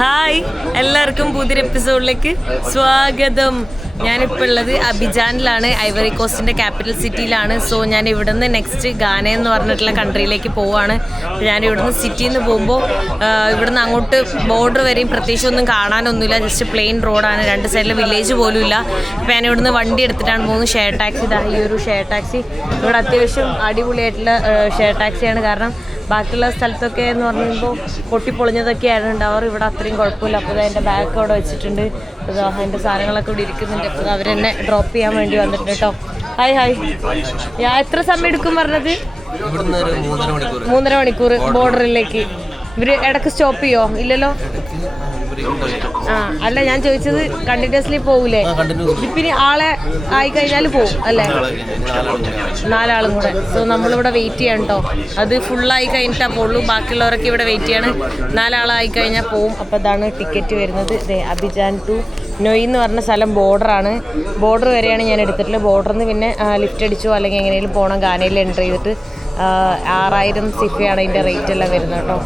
Hi, എല്ലാവർക്കും പുതിയൊരു എപ്പിസോഡിലേക്ക് സ്വാഗതം. ഞാനിപ്പോൾ ഉള്ളത് അബിജാനിലാണ്, ഐവറി കോസ്റ്റിൻ്റെ ക്യാപിറ്റൽ സിറ്റിയിലാണ്. സോ ഞാൻ ഇവിടുന്ന് നെക്സ്റ്റ് ഗാന എന്ന് പറഞ്ഞിട്ടുള്ള കൺട്രിയിലേക്ക് പോവുകയാണ്. ഞാൻ ഇവിടുന്ന് സിറ്റിയിൽ നിന്ന് പോകുമ്പോൾ ഇവിടുന്ന് അങ്ങോട്ട് ബോർഡർ വരെയും പ്രത്യേകിച്ച് ഒന്നും കാണാനൊന്നുമില്ല, ജസ്റ്റ് പ്ലെയിൻ റോഡാണ്, രണ്ട് സൈഡിൽ വില്ലേജ് പോലും ഇല്ല. അപ്പോൾ ഞാൻ ഇവിടുന്ന് വണ്ടി എടുത്തിട്ടാണ് പോകുന്നത്. ഷെയർ ടാക്സി, ഇതാ ഈ ഒരു ഷെയർ ടാക്സി ഇവിടെ അത്യാവശ്യം അടിപൊളിയായിട്ടുള്ള ഷെയർ ടാക്സിയാണ്. കാരണം ബാക്കിയുള്ള സ്ഥലത്തൊക്കെ എന്ന് പറയുമ്പോൾ പൊട്ടിപ്പൊളിഞ്ഞതൊക്കെയാണ് ഉണ്ടാവാറ്, ഇവിടെ അത്രയും കുഴപ്പമില്ല. അപ്പോൾ എൻ്റെ ബാഗ് അവിടെ വെച്ചിട്ടുണ്ട്, എൻ്റെ സാധനങ്ങളൊക്കെ ഇവിടെ ഇരിക്കുന്നുണ്ട്. അപ്പോൾ അവരെന്നെ ഡ്രോപ്പ് ചെയ്യാൻ വേണ്ടി വന്നിട്ടുണ്ട് കേട്ടോ. Hi hi. ഞാൻ എത്ര സമയം എടുക്കും പറഞ്ഞത്? 3.5 മണിക്കൂർ ബോർഡറിലേക്ക്. ഇവർ ഇടയ്ക്ക് സ്റ്റോപ്പ് ചെയ്യോ? ഇല്ലല്ലോ. അല്ല, ഞാൻ ചോദിച്ചത് കണ്ടിന്യൂസ്ലി പോകൂലേ? പിന്നെ ആളെ ആയിക്കഴിഞ്ഞാൽ പോവും അല്ലേ? 4 കൂടെ. സോ നമ്മളിവിടെ വെയിറ്റ് ചെയ്യണം കേട്ടോ. അത് ഫുള്ളായി കഴിഞ്ഞിട്ടാ പോകുള്ളൂ, ബാക്കിയുള്ളവരൊക്കെ ഇവിടെ വെയിറ്റ് ചെയ്യണം. 4 കഴിഞ്ഞാൽ പോവും. അപ്പോൾ ഇതാണ് ടിക്കറ്റ് വരുന്നത്. അബിജാൻ ടു നൊയ് എന്ന് പറഞ്ഞ സ്ഥലം ബോർഡറാണ്. ബോർഡർ വരെയാണ് ഞാൻ എടുത്തിട്ടുള്ളത്. ബോർഡറിൽ നിന്ന് പിന്നെ ലിഫ്റ്റ് അടിച്ചോ അല്ലെങ്കിൽ എങ്ങനെയും പോകണം. ഗാനയിൽ എൻ്റർ ചെയ്തിട്ട് 6000 സിഫയാണ് അതിൻ്റെ റേറ്റ് എല്ലാം വരുന്നത് കേട്ടോ.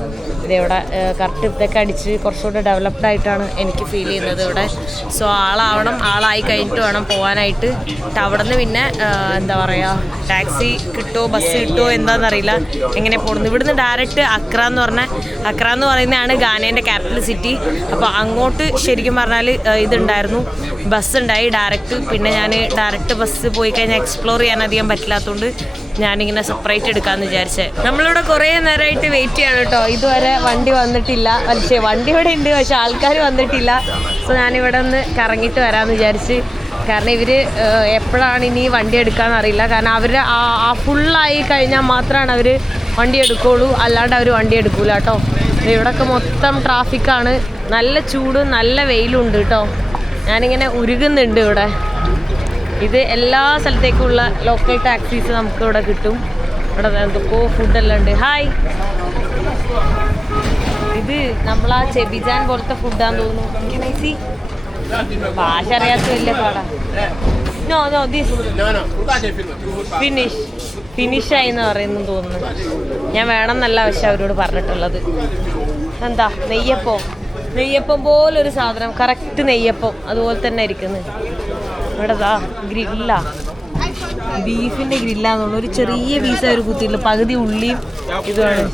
ഇതിവിടെ കറക്റ്റ് ഇതൊക്കെ അടിച്ച് കുറച്ചുകൂടെ ഡെവലപ്ഡ് ആയിട്ടാണ് എനിക്ക് ഫീൽ ചെയ്യുന്നത് ഇവിടെ. സോ ആളായി കഴിഞ്ഞിട്ട് വേണം പോകാനായിട്ട്. അവിടെ നിന്ന് പിന്നെ എന്താ പറയുക, ടാക്സി കിട്ടുമോ ബസ് കിട്ടുമോ എന്താണെന്നറിയില്ല, എങ്ങനെ പോകുന്നത്. ഇവിടുന്ന് ഡയറക്റ്റ് അക്ര എന്ന് പറയുന്നതാണ് ഗാനേൻ്റെ ക്യാപിറ്റൽ സിറ്റി. അപ്പോൾ അങ്ങോട്ട് ശരിക്കും പറഞ്ഞാൽ ഇതുണ്ടായിരുന്നു, ബസ് ഉണ്ടായി ഡയറക്റ്റ്. പിന്നെ ഞാൻ ഡയറക്റ്റ് ബസ് പോയി കഴിഞ്ഞാൽ എക്സ്പ്ലോർ ചെയ്യാൻ അധികം പറ്റില്ലാത്തതുകൊണ്ട് ഞാനിങ്ങനെ സെപ്പറേറ്റ് എടുക്കാമെന്ന് വിചാരിച്ചത്. നമ്മളിവിടെ കുറേ നേരമായിട്ട് വെയിറ്റ് ചെയ്യണം കേട്ടോ. ഇതുവരെ വണ്ടി വന്നിട്ടില്ല. പക്ഷേ വണ്ടി ഇവിടെ ഉണ്ട്, പക്ഷെ ആൾക്കാർ വന്നിട്ടില്ല. സോ ഞാനിവിടെ ഒന്ന് കറങ്ങിയിട്ട് വരാമെന്ന് വിചാരിച്ച്. കാരണം ഇവർ എപ്പോഴാണ് ഇനി വണ്ടി എടുക്കാമെന്ന് അറിയില്ല. കാരണം അവർ ഫുള്ളായി കഴിഞ്ഞാൽ മാത്രമാണ് അവർ വണ്ടി എടുക്കുകയുള്ളൂ, അല്ലാണ്ട് അവർ വണ്ടി എടുക്കൂല കേട്ടോ. ഇവിടെയൊക്കെ മൊത്തം ട്രാഫിക്കാണ്, നല്ല ചൂടും നല്ല വെയിലും ഉണ്ട് കേട്ടോ. ഞാനിങ്ങനെ ഉരുകുന്നുണ്ട് ഇവിടെ. ഇത് എല്ലാ സ്ഥലത്തേക്കുള്ള ലോക്കൽ ടാക്സീസ് നമുക്ക് ഇവിടെ കിട്ടും. ഇവിടെ എന്തൊക്കെയോ ഫുഡെല്ലാം ഉണ്ട്. ഹായ്. ഇത് നമ്മളാ ചെബിജാൻ പോലത്തെ ഫുഡാന്ന് തോന്നുന്നു. ഭാഷ അറിയാത്ത വലിയ പാടാ. നോ ദിസ് ഫിനിഷായി എന്ന് പറയുന്നു തോന്നുന്നു. ഞാൻ വേണമെന്നല്ല പക്ഷെ അവരോട് പറഞ്ഞിട്ടുള്ളത്. എന്താ നെയ്യപ്പം പോലൊരു സാധനം, കറക്റ്റ് നെയ്യപ്പം അതുപോലെ തന്നെ ഇരിക്കുന്നത്. ഇവിടെ ഗ്രില്ലാ, ബീഫിൻ്റെ ഗ്രില്ലാന്നുള്ളൂ. ഒരു ചെറിയ പീസ് അവർ കുത്തിയില്ല, പകുതി ഉള്ളിയും ഇതുമാണ്.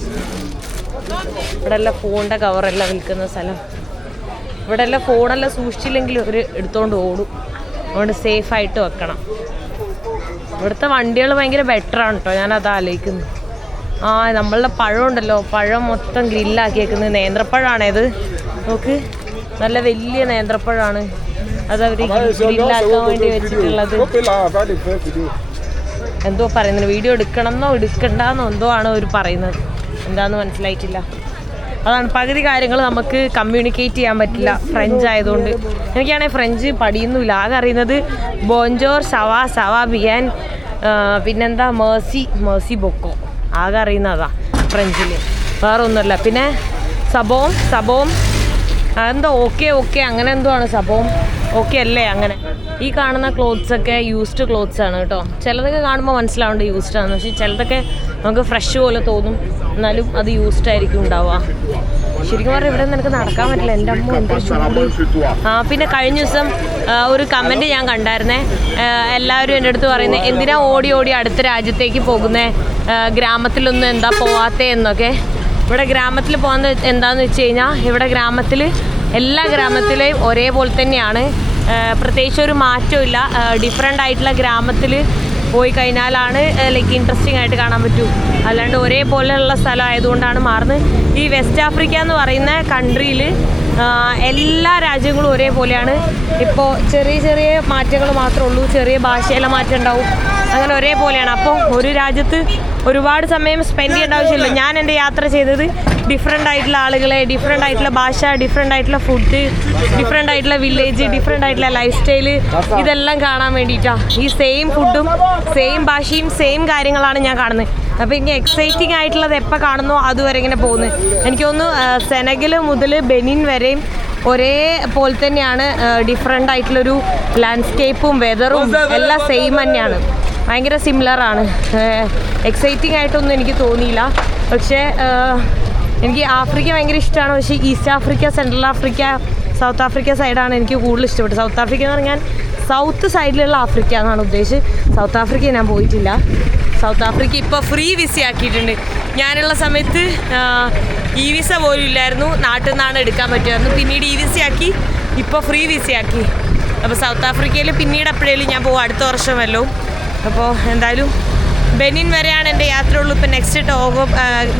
ഇവിടെ എല്ലാം ഫോണിൻ്റെ കവറെല്ലാം വിൽക്കുന്ന സ്ഥലം. ഇവിടെ എല്ലാം ഫോണെല്ലാം സൂക്ഷിച്ചില്ലെങ്കിൽ അവർ എടുത്തോണ്ട് ഓടും, അതുകൊണ്ട് സേഫായിട്ട് വെക്കണം. ഇവിടുത്തെ വണ്ടികൾ ഭയങ്കര ബെറ്ററാണ് കേട്ടോ, ഞാനത് ആലോചിക്കുന്നു. നമ്മളുടെ പഴം ഉണ്ടല്ലോ, പഴം മൊത്തം ഗ്രില്ലാക്കിയേക്കുന്നത്. നേന്ത്രപ്പഴമാണേത്, നോക്ക്, നല്ല വലിയ നേന്ത്രപ്പഴമാണ്. അതവർ ഗ്രില്ലാക്കാൻ വേണ്ടി വെച്ചിട്ടുള്ളത്. എന്തോ പറയുന്നത്, വീഡിയോ എടുക്കണമെന്നോ എടുക്കണ്ടെന്നോ എന്തോ ആണ് അവർ പറയുന്നത്, എന്താണെന്ന് മനസ്സിലായിട്ടില്ല. അതാണ് പകുതി കാര്യങ്ങൾ നമുക്ക് കമ്മ്യൂണിക്കേറ്റ് ചെയ്യാൻ പറ്റില്ല, ഫ്രഞ്ച് ആയതുകൊണ്ട്. എനിക്കാണെങ്കിൽ ഫ്രഞ്ച് പഠിയൊന്നുമില്ല, ആകെ അറിയുന്നത് ബോഞ്ചോർ, സവാ ബിയാൻ, പിന്നെന്താ മേഴ്സി ബൊക്കോ, ആകെ അറിയുന്നതാ ഫ്രഞ്ചിൽ, വേറെ ഒന്നുമില്ല. പിന്നെ സബോം അതെന്തോ ഓക്കെ അങ്ങനെ എന്തോ ആണ്, സബോം ഓക്കെ അല്ലേ അങ്ങനെ. ഈ കാണുന്ന ക്ലോത്ത്സൊക്കെ യൂസ്ഡ് ക്ലോത്ത്സ് ആണ് കേട്ടോ. ചിലതൊക്കെ കാണുമ്പോൾ മനസ്സിലാവേണ്ട യൂസ്ഡ് ആണ്, പക്ഷേ ചിലതൊക്കെ നമുക്ക് ഫ്രഷ് പോലെ തോന്നും, എന്നാലും അത് യൂസ്ഡ് ആയിരിക്കും ഉണ്ടാവുക. ശരിക്കും പറഞ്ഞാൽ ഇവിടെ നിനക്ക് നടക്കാൻ പറ്റില്ല, എൻ്റെ അമ്മ എന്തൊരു ചൂട്. പിന്നെ കഴിഞ്ഞ ദിവസം ഒരു കമൻറ്റ് ഞാൻ കണ്ടായിരുന്നേ, എല്ലാവരും എൻ്റെ അടുത്ത് പറയുന്നത് എന്തിനാ ഓടി അടുത്ത രാജ്യത്തേക്ക് പോകുന്നേ, ഗ്രാമത്തിലൊന്നും എന്താ പോവാത്തേ എന്നൊക്കെ. ഇവിടെ ഗ്രാമത്തിൽ പോകാൻ എന്താണെന്ന് വെച്ച് കഴിഞ്ഞാൽ, ഇവിടെ എല്ലാ ഗ്രാമത്തിലെയും ഒരേപോലെ തന്നെയാണ്, പ്രത്യേകിച്ച് ഒരു മാറ്റവും ഇല്ല. ഡിഫറെൻ്റ് ആയിട്ടുള്ള ഗ്രാമത്തിൽ പോയി കഴിഞ്ഞാലാണ് ലൈക്ക് ഇൻട്രസ്റ്റിംഗ് ആയിട്ട് കാണാൻ പറ്റൂ, അല്ലാണ്ട് ഒരേപോലെയുള്ള സ്ഥലം ആയതുകൊണ്ടാണ് മാറുന്നത്. ഈ വെസ്റ്റ് ആഫ്രിക്ക എന്ന് പറയുന്ന കൺട്രിയിൽ എല്ലാ രാജ്യങ്ങളും ഒരേപോലെയാണ്. ഇപ്പോൾ ചെറിയ മാറ്റങ്ങൾ മാത്രമേ ഉള്ളൂ, ചെറിയ ഭാഷയിലെ മാറ്റം ഉണ്ടാവും, അങ്ങനെ ഒരേപോലെയാണ്. അപ്പോൾ ഒരു രാജ്യത്ത് ഒരുപാട് സമയം സ്പെൻഡ് ചെയ്യേണ്ട ആവശ്യമില്ല. ഞാൻ എൻ്റെ യാത്ര ചെയ്തത് ഡിഫറെൻ്റ് ആയിട്ടുള്ള ആളുകളെ, ഡിഫറെൻ്റ് ആയിട്ടുള്ള ഭാഷ, ഡിഫറെൻ്റ് ആയിട്ടുള്ള ഫുഡ്, ഡിഫറെൻ്റ് ആയിട്ടുള്ള വില്ലേജ്, ഡിഫറെൻ്റ് ആയിട്ടുള്ള ലൈഫ് സ്റ്റൈല്, ഇതെല്ലാം കാണാൻ വേണ്ടിയിട്ടാണ്. ഈ സെയിം ഫുഡും സെയിം ഭാഷയും സെയിം കാര്യങ്ങളാണ് ഞാൻ കാണുന്നത്. അപ്പോൾ എനിക്ക് എക്സൈറ്റിംഗ് ആയിട്ടുള്ളത് എപ്പോൾ കാണുന്നോ അതുവരെ ഇങ്ങനെ പോകുന്നത്. എനിക്ക് തോന്നുന്നു സെനഗൽ മുതൽ ബെനിൻ വരെയും ഒരേപോലെ തന്നെയാണ്. ഡിഫറെൻ്റ് ആയിട്ടുള്ളൊരു ലാൻഡ്സ്കേപ്പും വെതറും എല്ലാം സെയിം തന്നെയാണ്, ഭയങ്കര സിമിലറാണ്. എക്സൈറ്റിംഗ് ആയിട്ടൊന്നും എനിക്ക് തോന്നിയില്ല. പക്ഷേ എനിക്ക് ആഫ്രിക്ക ഭയങ്കര ഇഷ്ടമാണ്. പക്ഷേ east Africa, central Africa, south Africa സൈഡാണ് എനിക്ക് കൂടുതൽ ഇഷ്ടപ്പെട്ടത്. സൗത്ത് ആഫ്രിക്ക എന്ന് പറഞ്ഞാൽ സൗത്ത് സൈഡിലുള്ള ആഫ്രിക്ക എന്നാണ് ഉദ്ദേശിച്ചത്. സൗത്ത് ആഫ്രിക്ക ഞാൻ പോയിട്ടില്ല. സൗത്ത് ആഫ്രിക്ക ഇപ്പോൾ ഫ്രീ വിസ ആക്കിയിട്ടുണ്ട്. ഞാനുള്ള സമയത്ത് ഇ വിസ പോലും ഇല്ലായിരുന്നു, നാട്ടിൽ നിന്നാണ് എടുക്കാൻ പറ്റുമായിരുന്നു. പിന്നീട് ഇ വിസ ആക്കി, ഇപ്പോൾ ഫ്രീ വിസ ആക്കി. അപ്പോൾ സൗത്ത് ആഫ്രിക്കയിൽ പിന്നീട് എപ്പോഴേലും ഞാൻ പോകും, അടുത്ത വർഷമല്ലോ. അപ്പോൾ എന്തായാലും ബെനിൻ വരെയാണ് എൻ്റെ യാത്ര ഉള്ളൂ. ഇപ്പോൾ നെക്സ്റ്റ്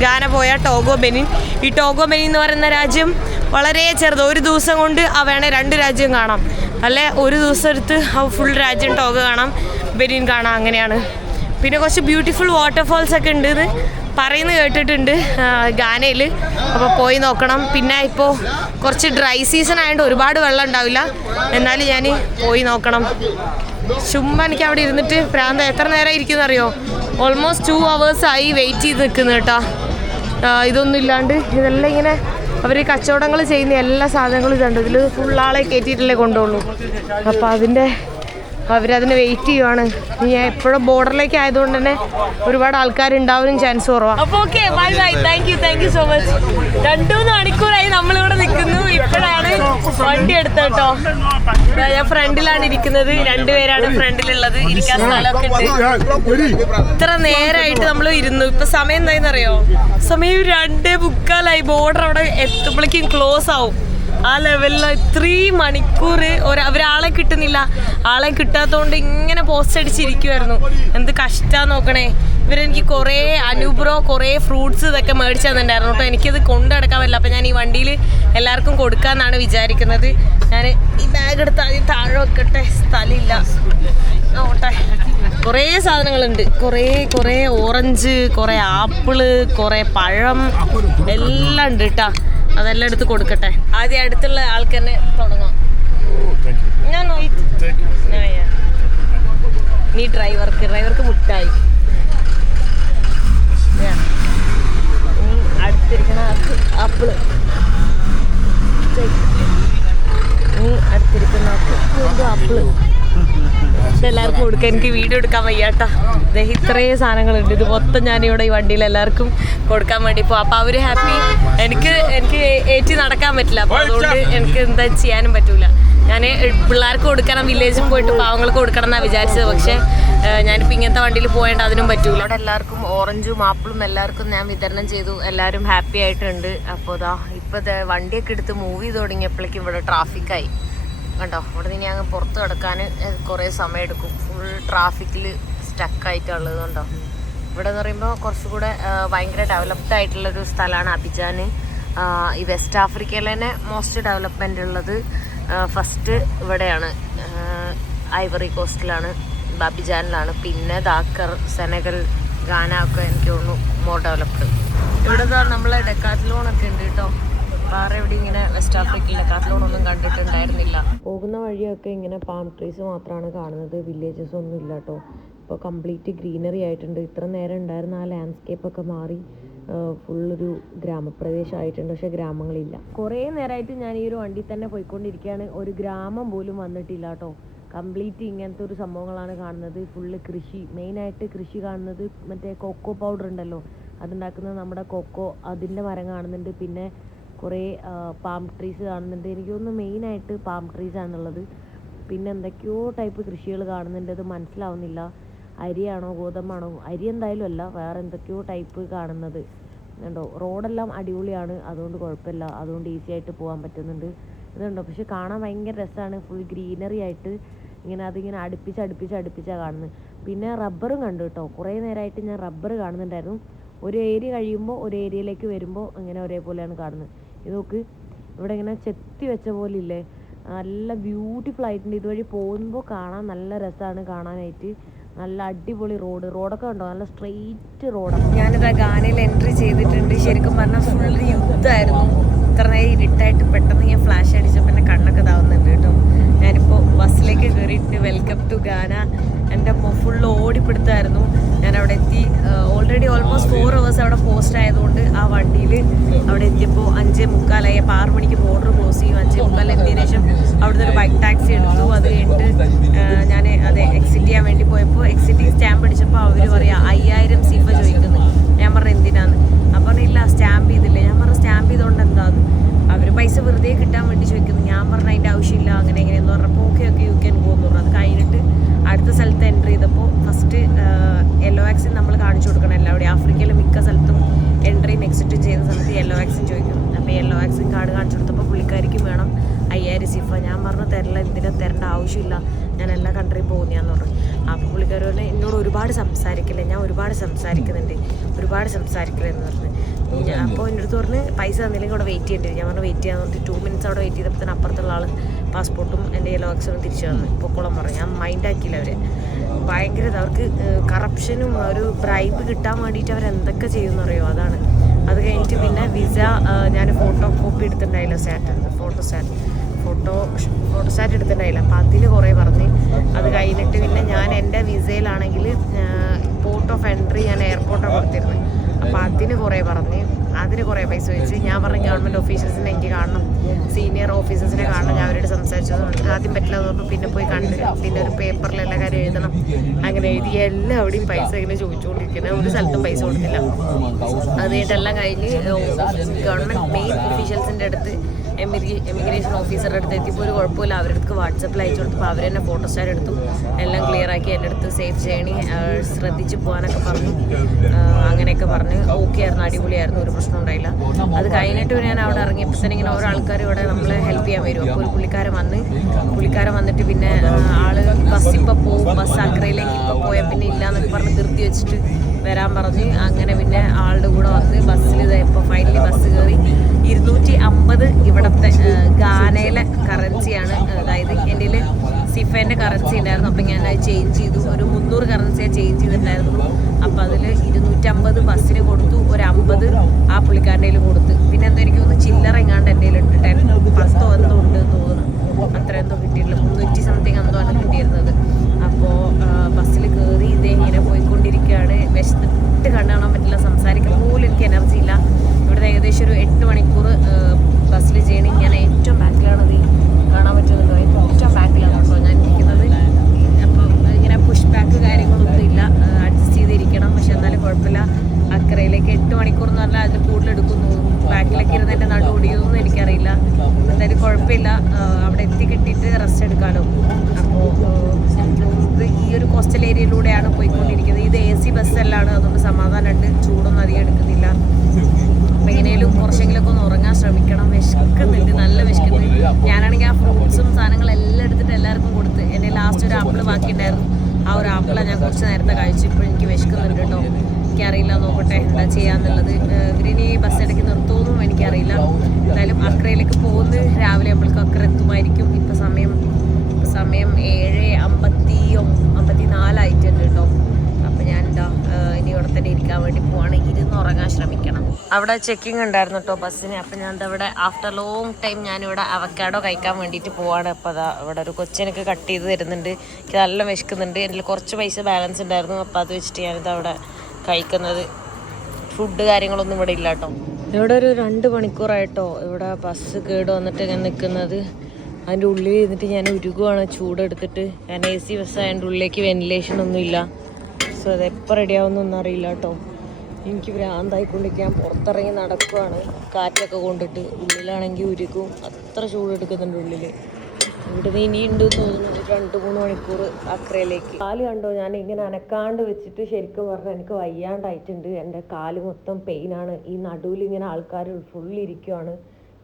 ഗാന പോയാൽ ടോഗോ ബെനിൻ. ഈ ടോഗോ ബെനിൻ എന്ന് പറയുന്ന രാജ്യം വളരെ ചെറുത്. ഒരു ദിവസം കൊണ്ട് വേണേൽ 2 രാജ്യം കാണാം, അല്ലെ ഒരു ദിവസം എടുത്ത് ഫുൾ രാജ്യം ടോഗോ കാണാം, ബെനിൻ കാണാം. അങ്ങനെയാണ്. പിന്നെ കുറച്ച് ബ്യൂട്ടിഫുൾ വാട്ടർഫോൾസ് ഒക്കെ ഉണ്ട് എന്ന് പറയുന്നത് കേട്ടിട്ടുണ്ട് ഗാനയിൽ. അപ്പോൾ പോയി നോക്കണം. പിന്നെ ഇപ്പോൾ കുറച്ച് ഡ്രൈ സീസൺ ആയതുകൊണ്ട് ഒരുപാട് വെള്ളം ഉണ്ടാവില്ല, എന്നാലും ഞാൻ പോയി നോക്കണം. ചുമ്മാ എനിക്ക് അവിടെ ഇരുന്നിട്ട് പ്രാന്ത. എത്ര നേരം ഇരിക്കുന്ന അറിയോ? ഓൾമോസ്റ്റ് 2 hours ആയി വെയിറ്റ് ചെയ്ത് നിൽക്കുന്നു കേട്ടോ. ഇതൊന്നും ഇല്ലാണ്ട് ഇതെല്ലാം ഇങ്ങനെ അവർ കച്ചവടങ്ങൾ ചെയ്യുന്ന എല്ലാ സാധനങ്ങളും ഇതുണ്ട്. ഇതിൽ ഫുള്ളാളെ കയറ്റിയിട്ടല്ലേ കൊണ്ടുപോകുള്ളൂ. അപ്പോൾ അവരതിന് വെയിറ്റ് ചെയ്യുവാണ്. ഞാൻ എപ്പോഴും ബോർഡറിലേക്ക് ആയതുകൊണ്ട് തന്നെ ഒരുപാട് ആൾക്കാരുണ്ടാവാനും ചാൻസ് കുറവാണ്. അപ്പോൾ okay, bye bye. Thank you so much. 2-3 മണിക്കൂറായി നമ്മളിവിടെ നിൽക്കുന്നു. ഇപ്പോഴാണ് വണ്ടി എടുത്തത് കേട്ടോ. ഞാൻ ഫ്രണ്ടിലാണ് ഇരിക്കുന്നത്. 2 പേരാണ് ഫ്രണ്ടിലുള്ളത്. ഇരിക്കാൻ സ്ഥലമൊക്കെ ഉണ്ട്. ഇത്ര നേരമായിട്ട് നമ്മൾ ഇരുന്നു. ഇപ്പൊ സമയം എന്തായെന്നറിയോ? സമയം 2:45. ബോർഡർ അവിടെ എത്തുമ്പോഴേക്കും ക്ലോസ് ആവും. ആ ലെവലിൽ 3 മണിക്കൂർ ഒരാളെ കിട്ടുന്നില്ല. ആളെ കിട്ടാത്തതുകൊണ്ട് ഇങ്ങനെ പോസ്റ്റ് അടിച്ചിരിക്കുമായിരുന്നു. എന്ത് കഷ്ടമാണെന്ന് നോക്കണേ. ഇവരെനിക്ക് കുറേ അനുബ്രോ, കുറേ ഫ്രൂട്ട്സ് ഇതൊക്കെ മേടിച്ചു തന്നിട്ടുണ്ടായിരുന്നു കേട്ടോ. എനിക്കത് കൊണ്ടുനടക്കാൻ പറ്റില്ല. അപ്പം ഞാൻ ഈ വണ്ടിയിൽ എല്ലാവർക്കും കൊടുക്കാമെന്നാണ് വിചാരിക്കുന്നത്. ഞാൻ ഈ ബാഗ് എടുത്ത് ആദ്യം താഴെ വെക്കട്ടെ, സ്ഥലമില്ല. ഓട്ടെ, കുറേ സാധനങ്ങളുണ്ട്. കുറേ ഓറഞ്ച്, കുറേ ആപ്പിള്, കുറേ പഴം എല്ലാം ഉണ്ട് കേട്ടോ. അതെല്ലാം എടുത്ത് കൊടുക്കട്ടെ. ആദ്യം അടുത്തുള്ള ആൾക്ക് തന്നെ തുടങ്ങാം. നീ ഡ്രൈവർക്ക് മുട്ടായി. അടുത്തിരിക്കണ ആപ്പിള്, അടുത്തിരിക്കുന്ന ആപ്പിള് എല്ലാവർക്കും കൊടുക്കാം. എനിക്ക് വീഡിയോ എടുക്കാൻ വയ്യാട്ടാ. ഇത്രയും സാധനങ്ങളുണ്ട്. ഇത് മൊത്തം ഞാനിവിടെ ഈ വണ്ടിയിൽ എല്ലാവർക്കും കൊടുക്കാൻ വേണ്ടി പോകും. അപ്പോൾ അവർ ഹാപ്പി. എനിക്ക് ഏറ്റി നടക്കാൻ പറ്റില്ല. അപ്പോൾ അതുകൊണ്ട് എനിക്ക് എന്താ ചെയ്യാനും പറ്റൂല. ഞാൻ പിള്ളേർക്ക് കൊടുക്കണം, വില്ലേജിൽ പോയിട്ട് പാവങ്ങൾക്ക് കൊടുക്കണം എന്നാണ് വിചാരിച്ചത്. പക്ഷേ ഞാനിപ്പോൾ ഇങ്ങനത്തെ വണ്ടിയിൽ പോയേണ്ട അതിനും പറ്റൂല. അവിടെ എല്ലാവർക്കും ഓറഞ്ചും ആപ്പിളും എല്ലാവർക്കും ഞാൻ വിതരണം ചെയ്തു. എല്ലാവരും ഹാപ്പി ആയിട്ടുണ്ട്. അപ്പോൾ ഇപ്പോൾ വണ്ടിയൊക്കെ എടുത്ത് മൂവ് ചെയ്ത് തുടങ്ങിയപ്പോഴേക്കും ഇവിടെ ട്രാഫിക്കായി കണ്ടോ. അവിടെ നിന്ന് അങ്ങ് പുറത്ത് കിടക്കാൻ കുറേ സമയം എടുക്കും. ഫുൾ ട്രാഫിക്കിൽ സ്റ്റക്കായിട്ടുള്ളത് കണ്ടോ. ഇവിടെ എന്ന് പറയുമ്പോൾ കുറച്ചുകൂടെ ഭയങ്കര ഡെവലപ്ഡ് ആയിട്ടുള്ളൊരു സ്ഥലമാണ് അബിജാൻ. ഈ വെസ്റ്റ് ആഫ്രിക്കയിൽ തന്നെ മോസ്റ്റ് ഡെവലപ്മെൻ്റ് ഉള്ളത് ഫസ്റ്റ് ഇവിടെയാണ്, ഐവറി കോസ്റ്റിലാണ്, അബിജാനിലാണ്. പിന്നെ ദാക്കർ, സെനഗൽ, ഗാന ഒക്കെ എനിക്ക് തോന്നുന്നു മോർ ഡെവലപ്ഡ്. ഇവിടെ നമ്മളെ ഡെക്കാത്ലോണൊക്കെ ഉണ്ട് കേട്ടോ. വേറെ എവിടെ ഇങ്ങനെ വെസ്റ്റ് ആഫ്രിക്കയിൽ ഡെക്കാത്ലോണൊന്നും കണ്ടിട്ടുണ്ടായിരുന്നില്ല. പോകുന്ന വഴിയൊക്കെ ഇങ്ങനെ പാം ട്രീസ് മാത്രമാണ് കാണുന്നത്. വില്ലേജസ് ഒന്നും ഇല്ല കേട്ടോ. ഇപ്പോൾ കംപ്ലീറ്റ് ഗ്രീനറി ആയിട്ടുണ്ട്. ഇത്ര നേരം ഉണ്ടായിരുന്ന ആ ലാൻഡ്സ്കേപ്പൊക്കെ മാറി ഫുള്ളൊരു ഗ്രാമപ്രദേശമായിട്ടുണ്ട്. പക്ഷേ ഗ്രാമങ്ങളില്ല. കുറേ നേരമായിട്ട് ഞാൻ ഈ ഒരു വണ്ടി തന്നെ പോയിക്കൊണ്ടിരിക്കുകയാണ്. ഒരു ഗ്രാമം പോലും വന്നിട്ടില്ല കേട്ടോ. കംപ്ലീറ്റ് ഇങ്ങനത്തെ ഒരു സംഭവങ്ങളാണ് കാണുന്നത്. ഫുള്ള് കൃഷി, മെയിനായിട്ട് കൃഷി കാണുന്നത് മറ്റേ കൊക്കോ പൗഡർ ഉണ്ടല്ലോ, അതുണ്ടാക്കുന്നത് നമ്മുടെ കൊക്കോ, അതിൻ്റെ മരം കാണുന്നുണ്ട്. പിന്നെ കുറേ പാം ട്രീസ് കാണുന്നുണ്ട്. എനിക്ക് തോന്നുന്നു മെയിനായിട്ട് പാം ട്രീസ് ആണുള്ളത്. പിന്നെ എന്തൊക്കെയോ ടൈപ്പ് കൃഷികൾ കാണുന്നുണ്ട്. അത് മനസ്സിലാവുന്നില്ല. അരിയാണോ ഗോതമ്പാണോ? അരി എന്തായാലും അല്ല, വേറെ എന്തൊക്കെയോ ടൈപ്പ് കാണുന്നത് കണ്ടോ. റോഡെല്ലാം അടിപൊളിയാണ്, അതുകൊണ്ട് കുഴപ്പമില്ല. അതുകൊണ്ട് ഈസി ആയിട്ട് പോകാൻ പറ്റുന്നുണ്ട്. ഇതുണ്ടോ, പക്ഷെ കാണാൻ ഭയങ്കര രസമാണ്. ഫുൾ ഗ്രീനറി ആയിട്ട് ഇങ്ങനെ അതിങ്ങനെ അടുപ്പിച്ചാണ് കാണുന്നത്. പിന്നെ റബ്ബറും കണ്ടു കേട്ടോ. കുറേ നേരമായിട്ട് ഞാൻ റബ്ബർ കാണുന്നുണ്ടായിരുന്നു. ഒരു ഏരിയ കഴിയുമ്പോൾ ഒരു ഏരിയയിലേക്ക് വരുമ്പോൾ ഇങ്ങനെ ഒരേപോലെയാണ് കാണുന്നത്. ഇത് നോക്ക്, ഇവിടെ ഇങ്ങനെ ചെത്തി വെച്ച പോലെ ഇല്ലേ, നല്ല ബ്യൂട്ടിഫുൾ ആയിട്ടുണ്ട്. ഇതുവഴി പോകുമ്പോൾ കാണാൻ നല്ല രസമാണ് കാണാനായിട്ട്. നല്ല അടിപൊളി റോഡൊക്കെ ഉണ്ടോ, നല്ല സ്ട്രെയിറ്റ് റോഡാണ്. ഞാനിതാ ഗാനയിൽ എൻട്രി ചെയ്തിട്ടുണ്ട്. ശരിക്കും പറഞ്ഞാൽ ഫുൾ യുദ്ധമായിരുന്നു. ഇത്ര നേരം ഇരുട്ടായിട്ട് പെട്ടെന്ന് ഞാൻ ഫ്ലാഷ് അടിച്ചപ്പോൾ എൻ്റെ കണ്ണൊക്കെ ഇതാവുന്നുണ്ട് കേട്ടോ. ഞാനിപ്പോൾ ബസ്സിലേക്ക് കയറിയിട്ട് വെൽക്കം ടു ഗാന. എൻ്റെ ഫുൾ ഓടിപ്പിടുത്തമായിരുന്നു. ഞാൻ അവിടെ എത്തി. ഓൾറെഡി ഓൾമോസ്റ്റ് 4 hours അവിടെ പോസ്റ്റ് ആയതുകൊണ്ട് ആ വണ്ടിയിൽ അവിടെ എത്തിയപ്പോൾ 5:45. അപ്പോൾ 6 മണിക്ക് ബോർഡർ ക്ലോസ് ചെയ്യും. 5:45 എത്തിയതിനു ശേഷം അവിടുന്ന് ഒരു ബൈക്ക് ടാക്സി എടുത്തു. അത് കഴിഞ്ഞിട്ട് ഞാൻ അതെ എക്സിറ്റ് ചെയ്യാൻ വേണ്ടി പോയപ്പോൾ എക്സിറ്റിംഗ് സ്റ്റാമ്പ് അടിച്ചപ്പോൾ അവർ പറയാം 5000 സീഫ ചോദിക്കുന്നു. ഞാൻ പറഞ്ഞു എന്തിനാന്ന്. അപ്പം പറഞ്ഞില്ല സ്റ്റാമ്പ് ചെയ്തില്ലേ. ഞാൻ പറഞ്ഞു സ്റ്റാമ്പ് ചെയ്തുകൊണ്ട് എന്താന്ന്. അവർ പൈസ വെറുതെ കിട്ടാൻ വേണ്ടി ചോദിക്കുന്നു. ഞാൻ പറഞ്ഞു അതിൻ്റെ ആവശ്യമില്ല അങ്ങനെ എങ്ങനെയെന്ന് പറഞ്ഞപ്പോൾ ഓക്കെ യു ക്യാൻ ഗോ എന്ന് പറഞ്ഞു. അത് കഴിഞ്ഞിട്ട് അടുത്ത സ്ഥലത്ത് എൻ്റർ ചെയ്തപ്പോൾ ഫസ്റ്റ് യെല്ലോ വാക്സിൻ നമ്മൾ കാണിച്ചു കൊടുക്കണം എല്ലാവിടെയും. ആഫ്രിക്കയിലെ മിക്ക സ്ഥലത്തും എൻട്രിയും എക്സിറ്റും ചെയ്യുന്ന സമയത്ത് യെല്ലോ വാക്സിൻ ചോദിക്കും. അപ്പോൾ യെല്ലോ വാക്സിൻ കാർഡ് കാണിച്ചു കൊടുത്തപ്പോൾ പുള്ളിക്കാരിക്കും വേണം 5000 സീഫ. ഞാൻ പറഞ്ഞു തരില്ല, എന്തിനാ തരേണ്ട ആവശ്യമില്ല, ഞാൻ എല്ലാ കൺട്രിയും പോകുന്നതാന്ന് പറഞ്ഞു. അപ്പോൾ പുള്ളിക്കാർ പറഞ്ഞു എന്നോട് ഒരുപാട് സംസാരിക്കില്ല, ഞാൻ ഒരുപാട് സംസാരിക്കുന്നുണ്ട്, ഒരുപാട് സംസാരിക്കില്ലെന്ന് പറഞ്ഞു. അപ്പോൾ എൻ്റെ അടുത്ത് പറഞ്ഞ് പൈസ തന്നില്ലെങ്കിൽ അവിടെ വെയിറ്റ് ചെയ്യേണ്ടി വരും. ഞാൻ പറഞ്ഞു വെയിറ്റ് ചെയ്യാൻ പറഞ്ഞിട്ട് 2 minutes അവിടെ വെയിറ്റ് ചെയ്തപ്പോൾ തന്നെ അപ്പുറത്തുള്ള ആൾ പാസ്പോർട്ടും എൻ്റെ യെല്ലോ വാക്സിനും തിരിച്ചു വന്നു. പൊക്കോളം പറഞ്ഞു. ഞാൻ മൈൻഡാക്കിയില്ല. അവർ ഭയങ്കര അവർക്ക് കറപ്ഷനും ഒരു ബ്രൈബ് കിട്ടാൻ വേണ്ടിയിട്ട് അവർ എന്തൊക്കെ ചെയ്യുമെന്ന് അറിയുമോ. അതാണ്. അത് കഴിഞ്ഞിട്ട് പിന്നെ വിസ ഞാൻ ഫോട്ടോ കോപ്പി എടുത്തിട്ടുണ്ടായില്ല, ഫോട്ടോ സ്റ്റാറ്റ് എടുത്തിട്ടുണ്ടായില്ല. അപ്പോൾ അതിന് കുറേ പറഞ്ഞ്. അത് കഴിഞ്ഞിട്ട് പിന്നെ ഞാൻ എൻ്റെ വിസയിലാണെങ്കിൽ പോർട്ട് ഓഫ് എൻട്രി ഞാൻ എയർപോർട്ടാണ് കൊടുത്തിരുന്നത്. അപ്പോൾ അതിന് കുറേ പറഞ്ഞ്, അതിന് കുറേ പൈസ വെച്ച്. ഞാൻ പറഞ്ഞു ഗവൺമെൻറ് ഓഫീസേഴ്സിനെ എനിക്ക് കാണണം, സീനിയർ ഓഫീസേഴ്സിനെ കാണണം. ഞാൻ അവരോട് സംസാരിച്ചു. ആദ്യം പറ്റില്ല എന്ന് പറഞ്ഞു. പിന്നെ പോയി കണ്ട് പിന്നെ ഒരു പേപ്പറിൽ എല്ലാ കാര്യം എഴുതണം. അങ്ങനെ എഴുതി എല്ലാവിടെയും പൈസ ഇങ്ങനെ ചോദിച്ചുകൊണ്ടിരിക്കുന്നത്. ഒരു സ്ഥലത്തും പൈസ കൊടുത്തില്ല. അത് കഴിഞ്ഞിട്ടെല്ലാം കഴിഞ്ഞ് ഗവൺമെൻറ് മെയിൻ ഒഫീഷ്യൽസിൻ്റെ അടുത്ത് എമിഗ്രേഷൻ ഓഫീസറുടെ അടുത്ത് എത്തിയപ്പോൾ ഒരു കുഴപ്പമില്ല. അവരുടെ അടുത്ത് വാട്സപ്പിൽ അയച്ചു കൊടുത്തപ്പോൾ അവർ തന്നെ ഫോട്ടോസ്റ്റാറ്റ് എടുത്തു, എല്ലാം ക്ലിയർ ആക്കി. എൻ്റെ അടുത്ത് സേഫ് ജേണി ശ്രദ്ധിച്ച് പോകാനൊക്കെ പറഞ്ഞു. അങ്ങനെയൊക്കെ പറഞ്ഞ് ഓക്കെ ആയിരുന്നു, അടിപൊളിയായിരുന്നു, ഒരു പ്രശ്നം ഉണ്ടായില്ല. അത് കഴിഞ്ഞിട്ട് ഞാൻ അവിടെ ഇറങ്ങിയപ്പോൾ തന്നെ ഇങ്ങനെ ഓരോ ആൾക്കാർ ഇവിടെ നമ്മളെ ഹെൽപ്പ് ചെയ്യാൻ വരും. അപ്പോൾ ഒരു പുള്ളിക്കാരൻ വന്നിട്ട് പിന്നെ ആള് ബസ് ഇപ്പോൾ പോകും, ബസ് അക്രയിലേക്ക് ഇപ്പോൾ പോയാൽ പിന്നെ ഇല്ല എന്നൊക്കെ പറഞ്ഞ് ധൃതി വെച്ചിട്ട് വരാൻ പറഞ്ഞ്. അങ്ങനെ പിന്നെ ആളുടെ കൂടെ വന്ന് ബസ്സിൽ ഇപ്പോൾ ഫൈനലി ബസ് കയറി. 250 ഇവിടുത്തെ ഗാനയിലെ കറൻസിയാണ്. അതായത് എൻ്റെ സിഫേൻ്റെ കറൻസി ഉണ്ടായിരുന്നു. അപ്പം ഞാൻ അത് ചേഞ്ച് ചെയ്തു. ഒരു 300 കറൻസിയാണ് ചേഞ്ച് ചെയ്തിട്ടുണ്ടായിരുന്നു. അപ്പോൾ അതിൽ 250 ബസ്സിന് കൊടുത്തു, ഒരു 50 ആ പുള്ളിക്കാരൻ്റെ കയ്യിൽ കൊടുത്ത്. പിന്നെ എന്തോ എനിക്ക് തോന്നുന്നു ചില്ലറ എങ്ങാണ്ട് എൻ്റെ കയ്യിലുണ്ട്, 10 എന്തോ ഉണ്ട് തോന്നുന്നു. അത്ര എന്തോ കിട്ടിയിട്ടില്ല, 300 സംതിങ് എന്തോ ആണ് കിട്ടിയിരുന്നത്. അപ്പോൾ ബസ്സിൽ കയറി ഇതേ ഇങ്ങനെ പോയിക്കൊണ്ടിരിക്കുകയാണ്. വിശന്നിട്ട് കണ്ടുകാണാൻ പറ്റില്ല, സംസാരിക്കാൻ പോലും എനിക്ക് എനർജി ഇല്ല. ഇവിടുത്തെ ഏകദേശം ഒരു 8 മണിക്കൂർ ബസ്സിൽ ചെയ്യണം. ഞാൻ ഏറ്റവും ബാക്കിലാണത് കാണാൻ പറ്റുന്നുണ്ടോ? ഏറ്റവും ബാക്കിലാണ് കേട്ടോ ഞാൻ ഇരിക്കുന്നത്. അപ്പം ഇങ്ങനെ പുഷ് ബാക്ക് കാര്യങ്ങളൊന്നും ഇല്ല, അഡ്ജസ്റ്റ് ചെയ്തിരിക്കണം. പക്ഷെ എന്നാലും കുഴപ്പമില്ല. അക്കരയിലേക്ക് 8 മണിക്കൂർ എന്ന് പറഞ്ഞാൽ അതിൽ കൂടുതലെടുക്കുന്നു. ബാക്കിലേക്ക് ഇരുന്ന് എൻ്റെ നടു ഓടിയൊന്നും എനിക്കറിയില്ല. എന്തായാലും കുഴപ്പമില്ല, അവിടെ എത്തി കിട്ടിയിട്ട് റെസ്റ്റ് എടുക്കാമല്ലോ. അപ്പോൾ ഇത് ഈ ഒരു കോസ്റ്റൽ ഏരിയയിലൂടെയാണ് പോയിക്കൊണ്ടിരിക്കുന്നത്. ഇത് AC ബസ്സല്ലാണ്, അതുകൊണ്ട് സമാധാനമുണ്ട്, ചൂടൊന്നും അധികം എടുക്കുന്നില്ല. അപ്പം എങ്ങനെയും കുറച്ചെങ്കിലൊക്കെ ഒന്ന് ഉറങ്ങാൻ ശ്രമിക്കണം. വിശക്കുന്നുണ്ട്, നല്ല വിശക്കുന്നുണ്ട്. ഞാനാണെങ്കിൽ ആ ഫ്രൂട്ട്സും സാധനങ്ങളെല്ലാം എടുത്തിട്ട് എല്ലാവർക്കും കൊടുത്ത്. എൻ്റെ ലാസ്റ്റ് ഒരു ആപ്പിൾ ബാക്കിയുണ്ടായിരുന്നു. ആ ഒരു ആപ്പിളാണ് ഞാൻ കുറച്ച് നേരത്തെ കഴിച്ചു. ഇപ്പോൾ എനിക്ക് വിശക്കുന്നുണ്ട് കേട്ടോ. എനിക്കറിയില്ല, നോക്കട്ടെ എന്താ ചെയ്യാന്നുള്ളത്. ഇവരിനി ബസ് ഇടയ്ക്ക് നിർത്തുമെന്നും എനിക്കറിയില്ല. എന്തായാലും അക്രയിലേക്ക് പോകുന്നത് രാവിലെ നമ്മൾക്ക് അക്ര എത്തുമായിരിക്കും. ഇപ്പം സമയം 7:54 ആയിട്ടുണ്ട് കേട്ടോ. അപ്പം ഞാൻ ഇനി ഇവിടെ തന്നെ ഇരിക്കാൻ വേണ്ടി പോവാണ്. ഇരുന്ന് ഉറങ്ങാൻ ശ്രമിക്കണം. അവിടെ ചെക്കിങ് ഉണ്ടായിരുന്നു കേട്ടോ ബസ്സിന്. അപ്പം ഞാൻ അവിടെ ആഫ്റ്റർ ലോങ് ടൈം ഞാനിവിടെ അവക്കാഡോ കഴിക്കാൻ വേണ്ടിയിട്ട് പോവാണ്. അപ്പോൾ അതാ ഇവിടെ ഒരു കൊച്ചിനൊക്കെ കട്ട് ചെയ്ത് തരുന്നുണ്ട്. എനിക്ക് നല്ല വിശക്കുന്നുണ്ട്. എൻ്റെ കുറച്ച് പൈസ ബാലൻസ് ഉണ്ടായിരുന്നു. അപ്പോൾ അത് വെച്ചിട്ട് ഞാനിത് അവിടെ കഴിക്കുന്നത്. ഫുഡ് കാര്യങ്ങളൊന്നും ഇവിടെ ഇല്ല കേട്ടോ. ഇവിടെ ഒരു 2 മണിക്കൂറായിട്ടോ ഇവിടെ ബസ് കേട് വന്നിട്ട് ഞാൻ നിൽക്കുന്നത്. അതിൻ്റെ ഉള്ളിൽ ഇരുന്നിട്ട് ഞാൻ ഉരുകുവാണ് ചൂടെടുത്തിട്ട്. ഞാൻ AC ബസ് അതിൻ്റെ ഉള്ളിലേക്ക് വെന്റിലേഷൻ ഒന്നും ഇല്ല. സോ അത് എപ്പോൾ റെഡിയാവുന്നൊന്നും അറിയില്ല കേട്ടോ. എനിക്ക് ഭ്രാന്തായിക്കൊണ്ടിരിക്കാൻ പുറത്തിറങ്ങി നടക്കുവാണ് കാറ്റൊക്കെ കൊണ്ടിട്ട്. ഉള്ളിലാണെങ്കിൽ ഉരുക്കും, അത്ര ചൂടെടുക്കുന്നുണ്ട് ഉള്ളിൽ. ഇവിടുന്ന് ഇനിയുണ്ട് തോന്നുന്നു 2-3 മണിക്കൂർ അക്രയിലേക്ക്. കാല് കണ്ടോ, ഞാൻ ഇങ്ങനെ അനക്കാണ്ട് വെച്ചിട്ട് ശരിക്കും പറഞ്ഞാൽ എനിക്ക് വയ്യാണ്ടായിട്ടുണ്ട്. എൻ്റെ കാല് മൊത്തം പെയിനാണ്. ഈ നടുവിൽ ഇങ്ങനെ ആൾക്കാർ ഫുള്ളിരിക്കുവാണ്.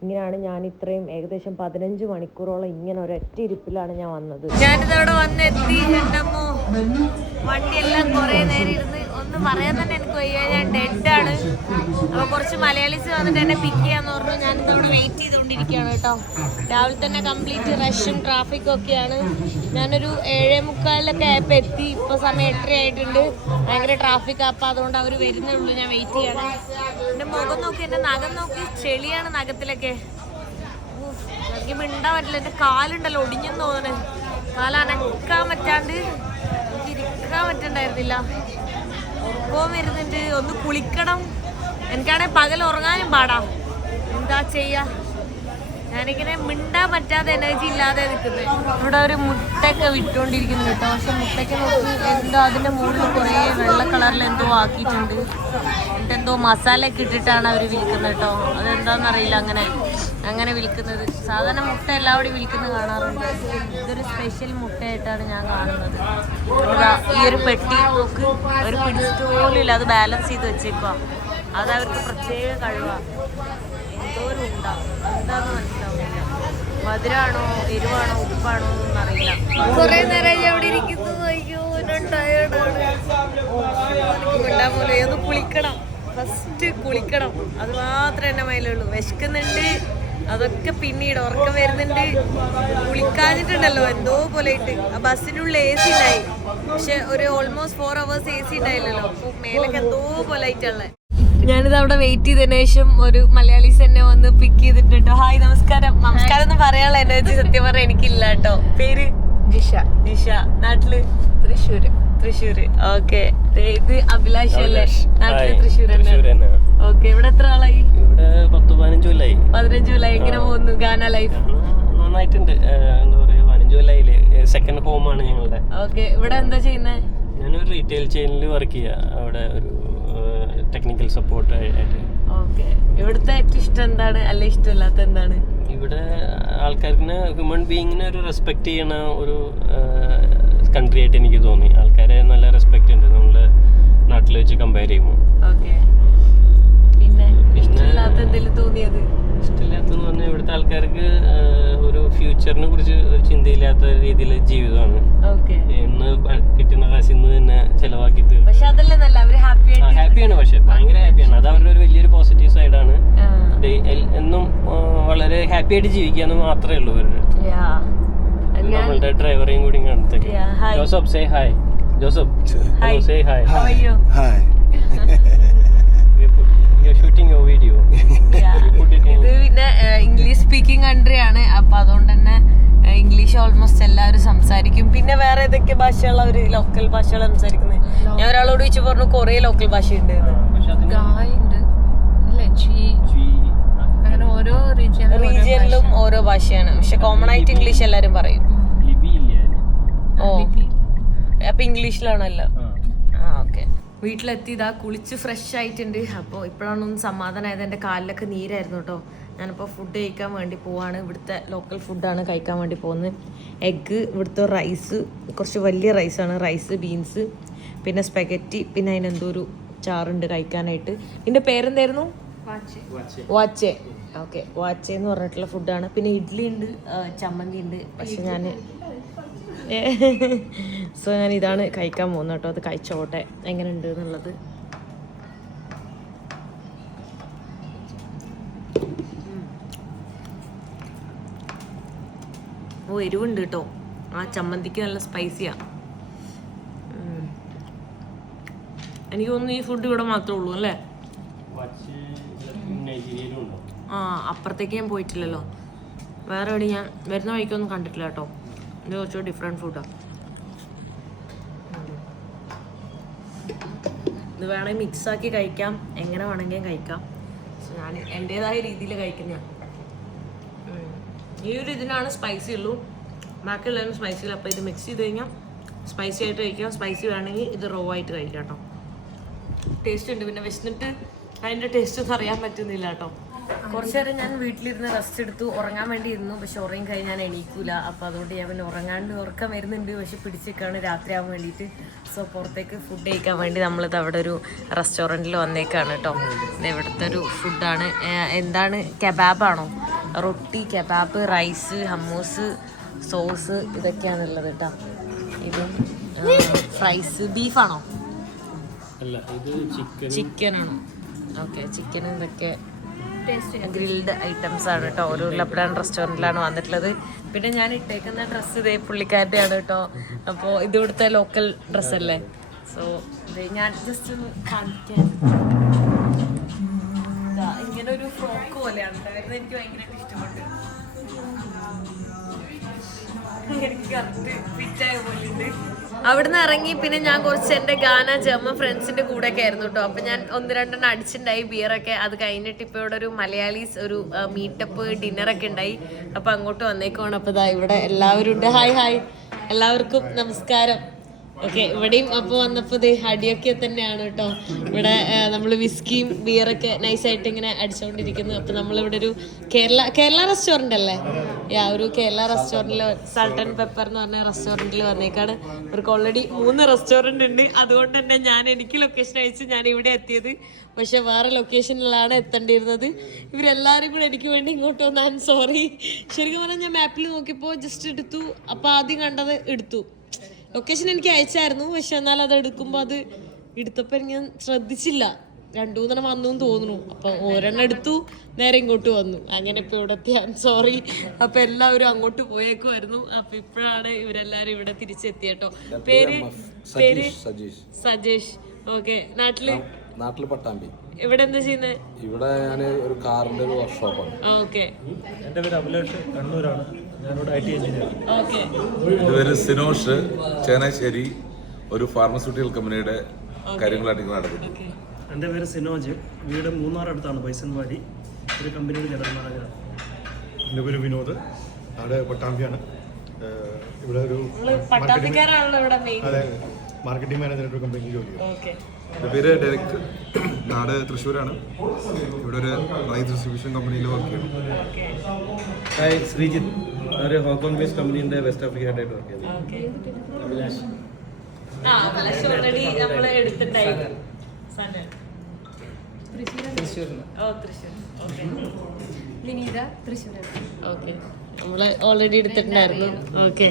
ഇങ്ങനെയാണ് ഞാൻ ഇത്രയും ഏകദേശം 15 മണിക്കൂറോളം ഇങ്ങനെ ഒരൊറ്റ ഇരിപ്പിലാണ് ഞാൻ വന്നത്. ഞാനിതവിടെ വന്നെത്തി. എൻ്റമ്മോ വണ്ടിയെല്ലാം കുറേ നേരം ഇരുന്ന് ഒന്നും പറയാൻ തന്നെ എനിക്ക് വയ്യ. ഞാൻ ഡെഡാണ്. അപ്പോൾ കുറച്ച് മലയാളീസ് വന്നിട്ട് എന്നെ പിക്ക് ചെയ്യാന്ന് പറഞ്ഞു. ഞാനിതവിടെ വെയിറ്റ് ചെയ്തുകൊണ്ടിരിക്കുകയാണ് കേട്ടോ. രാവിലെ തന്നെ കംപ്ലീറ്റ് റഷും ട്രാഫിക്കും ഒക്കെയാണ്. ഞാനൊരു 7:45 ആയപ്പോൾ എത്തി. ഇപ്പോൾ സമയം 8:30 ആയിട്ടുണ്ട്. ഭയങ്കര ട്രാഫിക്. അപ്പോൾ അതുകൊണ്ട് അവർ വരുന്നേ ഉള്ളൂ. ഞാൻ വെയിറ്റ് ചെയ്യണം. എൻ്റെ മുഖം നോക്കി, എൻ്റെ നഖം നോക്കി, ചെളിയാണ് നഖത്തിലൊക്കെ. എനിക്ക് മിണ്ടാൻ പറ്റില്ല. എൻ്റെ കാലുണ്ടല്ലോ ഒടിഞ്ഞെന്ന് തോന്നണേ. കാലനക്കാൻ പറ്റാണ്ട് എനിക്ക് ഇരിക്കാൻ പറ്റണ്ടായിരുന്നില്ല. ഉറക്കവും വരുന്നുണ്ട്. ഒന്ന് കുളിക്കണം. എനിക്കാണെങ്കിൽ പകൽ ഉറങ്ങാനും പാടാ. എന്താ ചെയ്യാ, ഞാനിങ്ങനെ മിണ്ടാൻ പറ്റാതെ എനർജി ഇല്ലാതെ നിൽക്കുന്നത്. ഇവിടെ ഒരു മുട്ടയൊക്കെ വിട്ടുകൊണ്ടിരിക്കുന്നു കേട്ടോ. പക്ഷെ മുട്ടയ്ക്ക് നോക്കി എന്തോ അതിൻ്റെ മുകളിൽ കുറേ വെള്ള കളറിൽ എന്തോ ആക്കിയിട്ടുണ്ട്. എന്നിട്ട് എന്തോ മസാലയൊക്കെ ഇട്ടിട്ടാണ് അവർ വിൽക്കുന്നത് കേട്ടോ. അതെന്താണെന്നറിയില്ല അങ്ങനെ വിൽക്കുന്നത്. സാധാരണ മുട്ട എല്ലാവരും വിൽക്കുന്നത് കാണാറുണ്ട്. ഇതൊരു സ്പെഷ്യൽ മുട്ടയായിട്ടാണ് ഞാൻ കാണുന്നത്. ഈ ഒരു പെട്ടി നോക്ക്, ഒരു പിടിച്ചിട്ട് പോലും ഇല്ല, അത് ബാലൻസ് ചെയ്ത് വെച്ചേക്കുക. അതവർക്ക് പ്രത്യേക കഴിവാണ്. എന്തോ ഒരു ഉണ്ടാവും, എന്താണെന്ന് മനസ്സിലാവുന്നില്ല. മധുരമാണോ എരിവാണോ ഉപ്പാണോ എന്നൊന്നും അറിയില്ല. കുറേ നേരം അവിടെ ഇരിക്കുന്നു. അയ്യോ മിണ്ടാൻ പോലെ ഒന്ന് കുളിക്കണം, ഫസ്റ്റ് കുളിക്കണം. അത് മാത്രമേ എൻ്റെ മൈലുള്ളൂ. വിശക്കുന്നുണ്ട്, അതൊക്കെ പിന്നീട്. ഉറക്കം വരുന്നുണ്ട്, കുളിക്കാഞ്ഞിട്ടുണ്ടല്ലോ എന്തോ പോലെ ഇട്ട്. ആ ബസ്സിനുള്ളിൽ AC ഉണ്ടായി, പക്ഷെ ഒരു ഓൾമോസ്റ്റ് 4 hours AC ഉണ്ടായില്ലല്ലോ. അപ്പോൾ മേലൊക്കെ എന്തോ പോലെ ആയിട്ടുള്ളത്. ഞാനിത് അവിടെ വെയിറ്റ് ചെയ്തതിനു ശേഷം ഒരു മലയാളീസ് എന്നെ വന്ന് പിക്ക് ചെയ്തിട്ടുണ്ട്. ഹായ് നമസ്കാരം. നമസ്കാരം എന്ന് പറയാനുള്ള എനർജി സത്യം പറഞ്ഞാൽ എനിക്കില്ല കേട്ടോ. പേര് ജിഷ. നാട്ടില് തൃശ്ശൂര്. ഓക്കെ. ഇത് അഭിലാഷ് അല്ലേ? നാട്ടില് തൃശ്ശൂർ തന്നെ. ഓക്കെ. ഇവിടെ എത്ര ആളായി? ഇവിടെ 15 കൊല്ലായി. എങ്ങനെ പോകുന്നു ഗാന ലൈഫ്? നന്നായിട്ടുണ്ട്. എന്താ പറയാ, 15 കൊല്ലായില്ലേ. സെക്കൻഡ് ഹോമാണ് ഞങ്ങളുടെ. ഓക്കെ. ഇവിടെ എന്താ ചെയ്യുന്നത്? ഞാനൊരു റീറ്റെയിൽ ചെയിനിൽ വർക്ക് ചെയ്യാം. അവിടെ ഒരു ടെക്നിക്കൽ സപ്പോർട്ട് ആയിട്ട്. ഓക്കെ. ഇവിടുത്തെ ഏറ്റവും ഇഷ്ടം എന്താണ്, അല്ല ഇഷ്ടമില്ലാത്ത എന്താണ്? ഇവിടെ ആൾക്കാർക്ക് ഹ്യൂമൻ ബീയിങ്ങിനെ ഒരു റെസ്പെക്ട് ചെയ്യണ ഒരു കൺട്രി ആയിട്ട് എനിക്ക് തോന്നി. ആൾക്കാരെ നല്ല റെസ്പെക്ട് ഉണ്ട് നമ്മുടെ നാട്ടിൽ വെച്ച് കമ്പയർ ചെയ്യുമ്പോൾ. ഓക്കെ. പിന്നെ ഇഷ്ടമില്ലാത്ത എന്തെങ്കിലും തോന്നിയത്? ഇഷ്ടമില്ലാത്തതെന്ന് പറഞ്ഞാൽ ഇവിടുത്തെ ആൾക്കാർക്ക് ഒരു ഫ്യൂച്ചറിനെ കുറിച്ച് ഒരു ചിന്തയില്ലാത്ത രീതിയിൽ ജീവിതമാണ്. ഇന്ന് കിട്ടുന്ന കാശ് ഇന്ന് തന്നെ ചെലവാക്കിയിട്ട്. ഹാപ്പിയാണ്, പക്ഷെ ഭയങ്കര ഹാപ്പിയാണ്. അത് അവരുടെ ഒരു വലിയൊരു പോസിറ്റീവ് സൈഡാണ്. എന്നും വളരെ ഹാപ്പി ആയിട്ട് ജീവിക്കാന്ന് മാത്രമേ ഉള്ളൂ ഇവരുടെ. നമ്മളുടെ ഡ്രൈവറേയും കൂടി കണ്ടത്തേക്ക്. Joseph say hi. Joseph say hi. Shooting your video. ഇത് പിന്നെ ഇംഗ്ലീഷ് സ്പീക്കിംഗ് കൺട്രി ആണ്. അപ്പൊ അതുകൊണ്ട് തന്നെ ഇംഗ്ലീഷ് ഓൾമോസ്റ്റ് എല്ലാവരും സംസാരിക്കും. പിന്നെ വേറെ ഏതൊക്കെ ഭാഷകൾ അവര് ലോക്കൽ ഭാഷകൾ സംസാരിക്കുന്നത്? ഞാൻ ഒരാളോട് ചോദിച്ചു പറഞ്ഞു കുറേ ലോക്കൽ ഭാഷയുണ്ട്. റീജിയനിലും ഓരോ ഭാഷയാണ്, പക്ഷെ കോമൺ ആയിട്ട് ഇംഗ്ലീഷ് എല്ലാരും പറയും. ഓ, അപ്പൊ ഇംഗ്ലീഷിലാണല്ലോ. ഓക്കെ. വീട്ടിലെത്തി ഇതാ കുളിച്ച് ഫ്രഷ് ആയിട്ടുണ്ട്. അപ്പോൾ ഇപ്പോഴാണ് ഒന്ന് സമാധാനമായത്. എൻ്റെ കാലിലൊക്കെ നീരായിരുന്നു കേട്ടോ. ഞാനിപ്പോൾ ഫുഡ് കഴിക്കാൻ വേണ്ടി പോവാണ്. ഇവിടുത്തെ ലോക്കൽ ഫുഡാണ് കഴിക്കാൻ വേണ്ടി പോകുന്നത്. എഗ്ഗ്, ഇവിടുത്തെ റൈസ്, കുറച്ച് വലിയ റൈസാണ്. റൈസ്, ബീൻസ്, പിന്നെ സ്പെഗറ്റി, പിന്നെ അതിനെന്തോ ഒരു ചാറുണ്ട് കഴിക്കാനായിട്ട്. ഇതിൻ്റെ പേരെന്തായിരുന്നു? വാച്ചെ. ഓക്കെ. വാച്ചെ എന്ന് പറഞ്ഞിട്ടുള്ള ഫുഡാണ്. പിന്നെ ഇഡ്ഡലി ഉണ്ട്, ചമ്മന്തി ഉണ്ട്. പക്ഷെ ഞാൻ ഇതാണ് കഴിക്കാൻ പോകുന്നത് കേട്ടോ. അത് കഴിച്ചോട്ടെ എങ്ങനെ ഉണ്ട് എന്നുള്ളത്. ഓ, എരിവുണ്ട് കേട്ടോ. ആ ചമ്മന്തിക്ക് നല്ല സ്പൈസിയാ. എനിക്ക് തോന്നുന്നു ഈ ഫുഡ് ഇവിടെ മാത്രമേ ഉള്ളൂ അല്ലേ? ആ, അപ്പുറത്തേക്ക് ഞാൻ പോയിട്ടില്ലല്ലോ. വേറെ എവിടെ ഞാൻ വരുന്ന വഴിക്കൊന്നും കണ്ടിട്ടില്ല കേട്ടോ. ഇത് കുറച്ച് ഡിഫറെൻറ്റ് ഫുഡാണ്. ഇത് വേണമെങ്കിൽ മിക്സാക്കി കഴിക്കാം, എങ്ങനെ വേണമെങ്കിലും കഴിക്കാം. ഞാൻ എൻ്റേതായ രീതിയിൽ കഴിക്കുന്ന. ഈ ഒരു ഇതിനാണ് സ്പൈസി ഉള്ളൂ, ബാക്കിയുള്ളതിന് സ്പൈസി ഇല്ല. അപ്പോൾ ഇത് മിക്സ് ചെയ്ത് കഴിഞ്ഞാൽ സ്പൈസി ആയിട്ട് കഴിക്കാം. സ്പൈസി വേണമെങ്കിൽ ഇത് റോ ആയിട്ട് കഴിക്കാം കേട്ടോ. ടേസ്റ്റ് ഉണ്ട്. പിന്നെ വിശന്നിട്ട് അതിൻ്റെ ടേസ്റ്റ് ഒന്നും അറിയാൻ പറ്റുന്നില്ല കേട്ടോ. കുറച്ച് നേരം ഞാൻ വീട്ടിലിരുന്ന് റെസ്റ്റ് എടുത്തു, ഉറങ്ങാൻ വേണ്ടി ഇരുന്നു. പക്ഷെ ഉറങ്ങി കഴിഞ്ഞാൽ എണീക്കൂല. അപ്പോൾ അതുകൊണ്ട് ഞാൻ പിന്നെ ഉറക്കം വരുന്നുണ്ട്, പക്ഷെ പിടിച്ചേക്കാണ് രാത്രിയാവാൻ വേണ്ടിയിട്ട്. സോ പുറത്തേക്ക് ഫുഡ് കഴിക്കാൻ വേണ്ടി നമ്മളിത് അവിടെ ഒരു റെസ്റ്റോറൻറ്റിൽ വന്നേക്കാണ് കേട്ടോ. ഇത് ഇവിടുത്തെ ഒരു ഫുഡാണ്. എന്താണ്, കബാബാണോ? റൊട്ടി, കബാബ്, റൈസ്, ഹമ്മൂസ്, സോസ്, ഇതൊക്കെയാണുള്ളത് കേട്ടോ. ഇതും ഫ്രൈസ്. ബീഫാണോ? ചിക്കനാണോ? ഓക്കെ. ചിക്കനും ഇതൊക്കെ ഗ്രിൽഡ് ഐറ്റംസ് ആണ് കേട്ടോ. ഒരു ലബ്ഡാൻ റെസ്റ്റോറൻറ്റിലാണ് വന്നിട്ടുള്ളത്. പിന്നെ ഞാൻ ഇട്ടേക്കുന്ന ഡ്രസ്സ് ഇതേ പുള്ളിക്കാരുടെയാണ് കേട്ടോ. അപ്പോൾ ഇത് ഇവിടുത്തെ ലോക്കൽ ഡ്രസ്സല്ലേ. സോ ഇത് ഞാൻ ജസ്റ്റ് ഒന്ന് കാണിക്കാൻ. ഇങ്ങനെ ഒരു ഫ്രോക്ക് പോലെയാണ് വരുന്നത്. എനിക്ക് ഭയങ്കരമായിട്ട് ഇഷ്ടപ്പെട്ടു. എനിക്ക് കറക്റ്റ് ഫിറ്റായ പോലെ ഉണ്ട്. അവിടുന്ന് ഇറങ്ങി പിന്നെ ഞാൻ കുറച്ച് എൻ്റെ ഗാന ജർമ്മൻ ഫ്രണ്ട്സിന്റെ കൂടെ ഒക്കെ ആയിരുന്നു കേട്ടോ. അപ്പൊ ഞാൻ 1-2 അടിച്ചിട്ടുണ്ടായി ബിയറൊക്കെ. അത് കഴിഞ്ഞിട്ട് ഇപ്പൊ ഇവിടെ ഒരു മലയാളീസ് ഒരു മീറ്റപ്പ് ഡിന്നറൊക്കെ ഉണ്ടായി. അപ്പൊ അങ്ങോട്ട് വന്നേക്കുവാണ്. അപ്പൊ ഇതാ ഇവിടെ എല്ലാവരും ഉണ്ട്. ഹായ് എല്ലാവർക്കും നമസ്കാരം. ഓക്കെ, ഇവിടെയും അപ്പോൾ വന്നപ്പോൾ അടിയൊക്കെ തന്നെയാണ് കേട്ടോ. ഇവിടെ നമ്മൾ വിസ്കിയും ബിയറൊക്കെ നൈസായിട്ട് ഇങ്ങനെ അടിച്ചുകൊണ്ടിരിക്കുന്നു. അപ്പോൾ നമ്മളിവിടെ ഒരു കേരള റെസ്റ്റോറൻ്റ് അല്ലേ, ഒരു കേരള റെസ്റ്റോറൻറ്റിൽ സാൾട്ട് ആൻഡ് പെപ്പർ എന്ന് പറഞ്ഞ റെസ്റ്റോറൻറ്റിൽ വന്നേക്കാണ്. ഇവർക്ക് ഓൾറെഡി 3 റെസ്റ്റോറൻറ്റ് ഉണ്ട്. അതുകൊണ്ട് തന്നെ എനിക്ക് ലൊക്കേഷൻ അയച്ച് ഞാൻ ഇവിടെ എത്തിയത്. പക്ഷെ വേറെ ലൊക്കേഷനിലാണ് എത്തേണ്ടിയിരുന്നത്. ഇവരെല്ലാവരും കൂടെ എനിക്ക് വേണ്ടി ഇങ്ങോട്ട് വന്ന് ഐ ആം സോറി. ശരിക്കും പറഞ്ഞാൽ ഞാൻ മാപ്പിൽ നോക്കിയപ്പോൾ ജസ്റ്റ് എടുത്തു. അപ്പോൾ ആദ്യം കണ്ടത് എടുത്തു. ലൊക്കേഷൻ എനിക്ക് അയച്ചായിരുന്നു. പക്ഷെ എന്നാൽ അത് എടുക്കുമ്പോൾ അത് എടുത്തപ്പോൾ ഞാൻ ശ്രദ്ധിച്ചില്ല. 2-3 വന്നു എന്ന് തോന്നുന്നു. അപ്പോൾ ഒരെണ്ണം എടുത്തു, നേരെ ഇങ്ങോട്ട് വന്നു. അങ്ങനെ ഇപ്പോൾ ഇവിടെ എത്തി. I am sorry. അപ്പോൾ എല്ലാവരും അങ്ങോട്ട് പോയേക്കുമായിരുന്നു. അപ്പോൾ ഇപ്പോഴാണ് ഇവരെല്ലാവരും ഇവിടെ തിരിച്ചെത്തിയട്ടോ. പേര് സജേഷ്. ഓക്കെ, നാട്ടില് പട്ടാമ്പി. ഇവിടെ എന്താ ചെയ്യുന്നത്? ഇവിടെ ഞാൻ ഒരു കാറിന്റെ ഒരു വർക്ക്ഷോപ്പാണ്. ഓക്കെ. എൻ്റെ പേര് അഭിലാഷ്, കണ്ണൂരാണ്. ഞാനിവിടെ IT എഞ്ചിനീയർ. ഓക്കെ. എൻ്റെ പേര് സിനോഷ്, ചേനാശ്ശേരി, ഒരു ഫാർമസ്യൂട്ടിക്കൽ കമ്പനിയുടെ കാര്യങ്ങളായിട്ട് നടക്കുന്നു. എൻ്റെ പേര് സിനോജ്, വീട് മൂന്നാർ അടുത്താണ്, ബൈസൺവാടി, ഒരു കമ്പനിയുടെ ജനറൽ മാനേജറാണ്. എൻ്റെ പേര് വിനോദ്, നാട് പട്ടാമ്പിയാണ്. ഇവിടെ ഒരു മാർക്കറ്റിംഗ് മാനേജർ ഒരു കമ്പനിയിൽ ജോലി ചെയ്യുന്നു. എൻ്റെ പേര് ഡയറക്ടർ, നാട് തൃശ്ശൂരാണ്. ഇവിടെ ഒരു റൈസ് ഡിസ്ട്രിബ്യൂഷൻ കമ്പനിയിൽ വർക്ക് ചെയ്യുന്നു. ഹായ്, ശ്രീജിത്ത്, ഒരു ഹോങ്കോങ് ബേസ്ഡ് കമ്പനീൻ്റെ വെസ്റ്റ് ആഫ്രിക്ക ഹെഡായിട്ട് വർക്ക് ചെയ്യുന്നു. അഭിലാഷ്. നമ്മള് ഓൾറെഡി എടുത്തിട്ടുണ്ടായിരുന്നു. ഓക്കെ.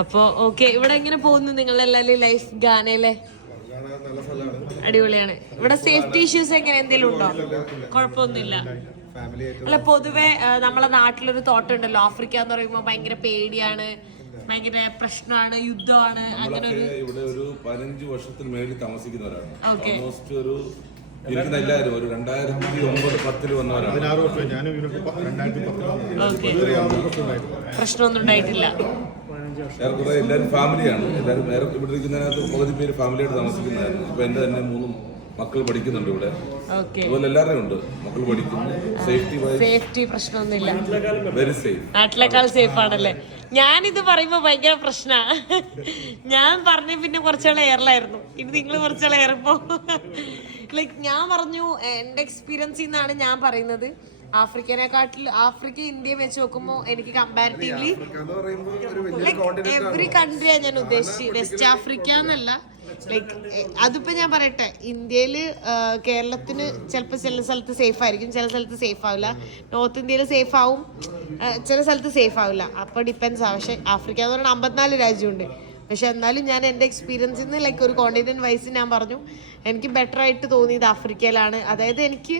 അപ്പൊ ഓക്കെ, ഇവിടെ എങ്ങനെ പോകുന്നു നിങ്ങളെല്ലാവരും ലൈഫ് ഗാനയിലെ? അടിപൊളിയാണ്. ഇവിടെ സേഫ്റ്റി ഇഷ്യൂസ് എങ്ങനെ എന്തെങ്കിലും ഉണ്ടോ? കുഴപ്പമൊന്നുമില്ല. അല്ല, പൊതുവെ നമ്മളെ നാട്ടിലൊരു തോട്ടം ഉണ്ടല്ലോ, ആഫ്രിക്ക എന്ന് പറയുമ്പോൾ ഭയങ്കര പേടിയാണ്, ഭയങ്കര പ്രശ്നമാണ്, യുദ്ധമാണ്. അങ്ങനെ ഇവിടെ ഒരു 15 വർഷത്തിന് മേളിൽ താമസിക്കുന്നവരാണ്. ഓൾമോസ്റ്റ് ഒരു ഇരിക്കുന്ന എല്ലാവരും ഒരു 2009-10 വന്നവരാണ്. 16 വർഷം ഞാനും 2010 പ്രശ്നമൊന്നും ഉണ്ടായിട്ടില്ല. ഏറെക്കുറെ എല്ലാവരും ഫാമിലിയാണ്. എല്ലാവരും ഇവിടെ ഇരിക്കുന്നതിനകത്ത് പകുതി പേര് ഫാമിലിയായിട്ട് താമസിക്കുന്നതായിരുന്നു. ഇപ്പൊ എന്റെ തന്നെ 3 മക്കൾ പഠിക്കുന്നുണ്ട് ഇവിടെ. അതുപോലെ എല്ലാവരും ഉണ്ട്, മക്കൾ പഠിക്കുന്നു. സേഫ്റ്റി പ്രശ്നമൊന്നുമില്ല, വെരി സേഫ്. നാട്ടിലേക്കാൾ സേഫ് ആണല്ലേ? ഞാനിത് പറയുമ്പോ ഭയങ്കര പ്രശ്ന. ഞാൻ പറഞ്ഞ പിന്നെ കുറച്ചാൾ എയറിലായിരുന്നു, ഇനി നിങ്ങൾ കുറച്ചാൾ ഏറുമ്പോ ലൈക്ക് ഞാൻ പറഞ്ഞു എന്റെ എക്സ്പീരിയൻസിൽ നിന്നാണ് ഞാൻ പറയുന്നത്. ആഫ്രിക്ക ഇന്ത്യയെ വെച്ച് നോക്കുമ്പോൾ എനിക്ക് കമ്പാരിറ്റീവ്ലി ലൈക്ക് എവറി കൺട്രിയാണ് ഞാൻ ഉദ്ദേശിച്ചത്, വെസ്റ്റ് ആഫ്രിക്ക എന്നല്ല. ലൈക്ക് അതിപ്പോ ഞാൻ പറയട്ടെ, ഇന്ത്യയില് കേരളത്തിന് ചിലപ്പോൾ ചില സ്ഥലത്ത് സേഫ് ആയിരിക്കും, ചില സ്ഥലത്ത് സേഫ് ആവില്ല. നോർത്ത് ഇന്ത്യയിൽ സേഫ് ആവും, ചില സ്ഥലത്ത് സേഫ് ആവില്ല. അപ്പോൾ ഡിപ്പെൻസ് ആവും. പക്ഷെ ആഫ്രിക്ക എന്ന് പറഞ്ഞാൽ 54 രാജ്യമുണ്ട്. പക്ഷെ എന്നാലും ഞാൻ എൻ്റെ എക്സ്പീരിയൻസിൽ നിന്ന് ലൈക്ക് ഒരു കോണ്ടിനെന്റ് വൈസ് ഞാൻ പറഞ്ഞു എനിക്ക് ബെറ്റർ ആയിട്ട് തോന്നിയത് ആഫ്രിക്കയിലാണ്. അതായത് എനിക്ക്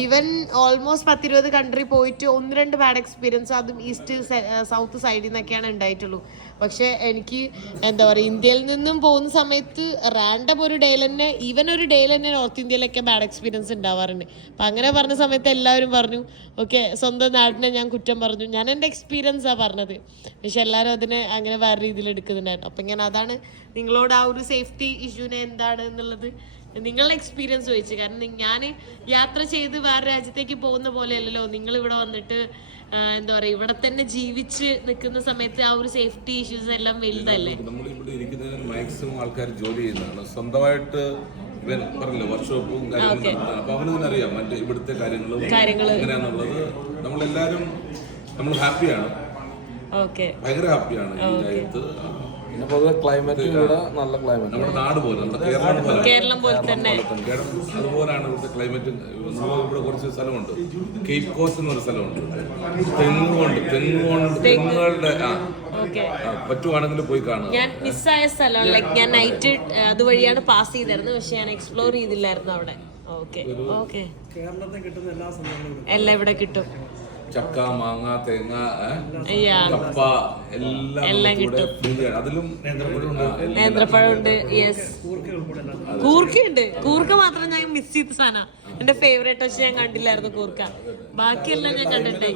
ഈവൻ ഓൾമോസ്റ്റ് 10-20 കൺട്രി പോയിട്ട് 1-2 ബാഡ് എക്സ്പീരിയൻസ് അതും ഈസ്റ്റ് സൗത്ത് സൈഡിൽ നിന്നൊക്കെയാണ് ഉണ്ടായിട്ടുള്ളൂ. പക്ഷെ എനിക്ക് എന്താ പറയുക, ഇന്ത്യയിൽ നിന്നും പോകുന്ന സമയത്ത് റാൻഡം ഒരു ഡേയിൽ തന്നെ, ഈവൻ ഒരു ഡേയിൽ തന്നെ നോർത്ത് ഇന്ത്യയിലൊക്കെ ബാഡ് എക്സ്പീരിയൻസ് ഉണ്ടാവാറുണ്ട്. അപ്പം അങ്ങനെ പറഞ്ഞ സമയത്ത് എല്ലാവരും പറഞ്ഞു ഓക്കെ, സ്വന്തം നാടിനെ ഞാൻ കുറ്റം പറഞ്ഞു. ഞാൻ എൻ്റെ എക്സ്പീരിയൻസാണ് പറഞ്ഞത്, പക്ഷെ എല്ലാവരും അതിനെ അങ്ങനെ വേറെ രീതിയിൽ എടുക്കുന്നുണ്ടായിരുന്നു. അപ്പം ഞാൻ അതാണ് നിങ്ങളോട് ആ ഒരു സേഫ്റ്റി ഇഷ്യൂനെ എന്താണ് എന്നുള്ളത് നിങ്ങളുടെ എക്സ്പീരിയൻസ് ചോദിച്ചു. കാരണം ഞാൻ യാത്ര ചെയ്ത് വേറെ രാജ്യത്തേക്ക് പോകുന്ന പോലെയല്ലല്ലോ നിങ്ങൾ ഇവിടെ വന്നിട്ട് എന്താ പറയുക, ഇവിടെ തന്നെ ജീവിച്ച് നിൽക്കുന്ന സമയത്ത് ആ ഒരു സേഫ്റ്റി ഇഷ്യൂസ് എല്ലാം വലുതല്ലേ. നമ്മളിവിടെ ഇരിക്കുന്നതിന് മാക്സിമം ആൾക്കാർ ജോലി ചെയ്യുന്നതാണ്, സ്വന്തമായിട്ട് പറഞ്ഞല്ലോ വർക്ക്ഷോപ്പും കാര്യങ്ങളും. അപ്പൊ അവനറിയാം മറ്റേ ഇവിടുത്തെ കാര്യങ്ങളും എങ്ങനെയാന്നുള്ളത്. നമ്മളെല്ലാരും നമ്മൾ ഹാപ്പിയാണ്, ഭയങ്കര ഹാപ്പിയാണ് ഈ രാജ്യത്ത്. പിന്നെ പൊതുവെ ക്ലൈമറ്റ് ഇവിടെ നല്ല ക്ലൈമറ്റ്, നമ്മുടെ നാട് പോലെ, നമ്മുടെ കേരളം പോലെ തന്നെ അതുപോലെയാണ് ഇവിടുത്തെ ക്ലൈമറ്റ്. ഇവിടെ കുറച്ച് സ്ഥലമുണ്ട്, കേപ്പ് കോസ്റ്റ് എന്നൊരു സ്ഥലമുണ്ട്, തെങ്ങുകളുടെ പറ്റുവാണെങ്കിൽ പോയി കാണുക. ഞാൻ മിസ്സായ സ്ഥലമാണ്, ലൈക്ക് ഞാൻ നൈറ്റ് അതുവഴിയാണ് പാസ് ചെയ്തിരുന്നത്, പക്ഷെ ഞാൻ എക്സ്പ്ലോർ ചെയ്തില്ലായിരുന്നു അവിടെ. ഓക്കെ കേരളത്തിൽ കിട്ടുന്ന എല്ലാ സാധനങ്ങളും എല്ലാം ഇവിടെ കിട്ടും. ചക്ക, മാങ്ങ, തേങ്ങ, കപ്പ എല്ലാം കിട്ടും. അതിലും നേന്ത്രപ്പഴമുണ്ട്. യെസ്, കൂർക്കയുണ്ട്. കൂർക്ക മാത്രം ഞാൻ മിസ് ചെയ്ത സാധനം, എന്റെ ഫേവറേറ്റ്. പക്ഷെ ഞാൻ കണ്ടില്ലായിരുന്നു കൂർക്ക, ബാക്കിയെല്ലാം ഞാൻ കണ്ടിട്ടേ.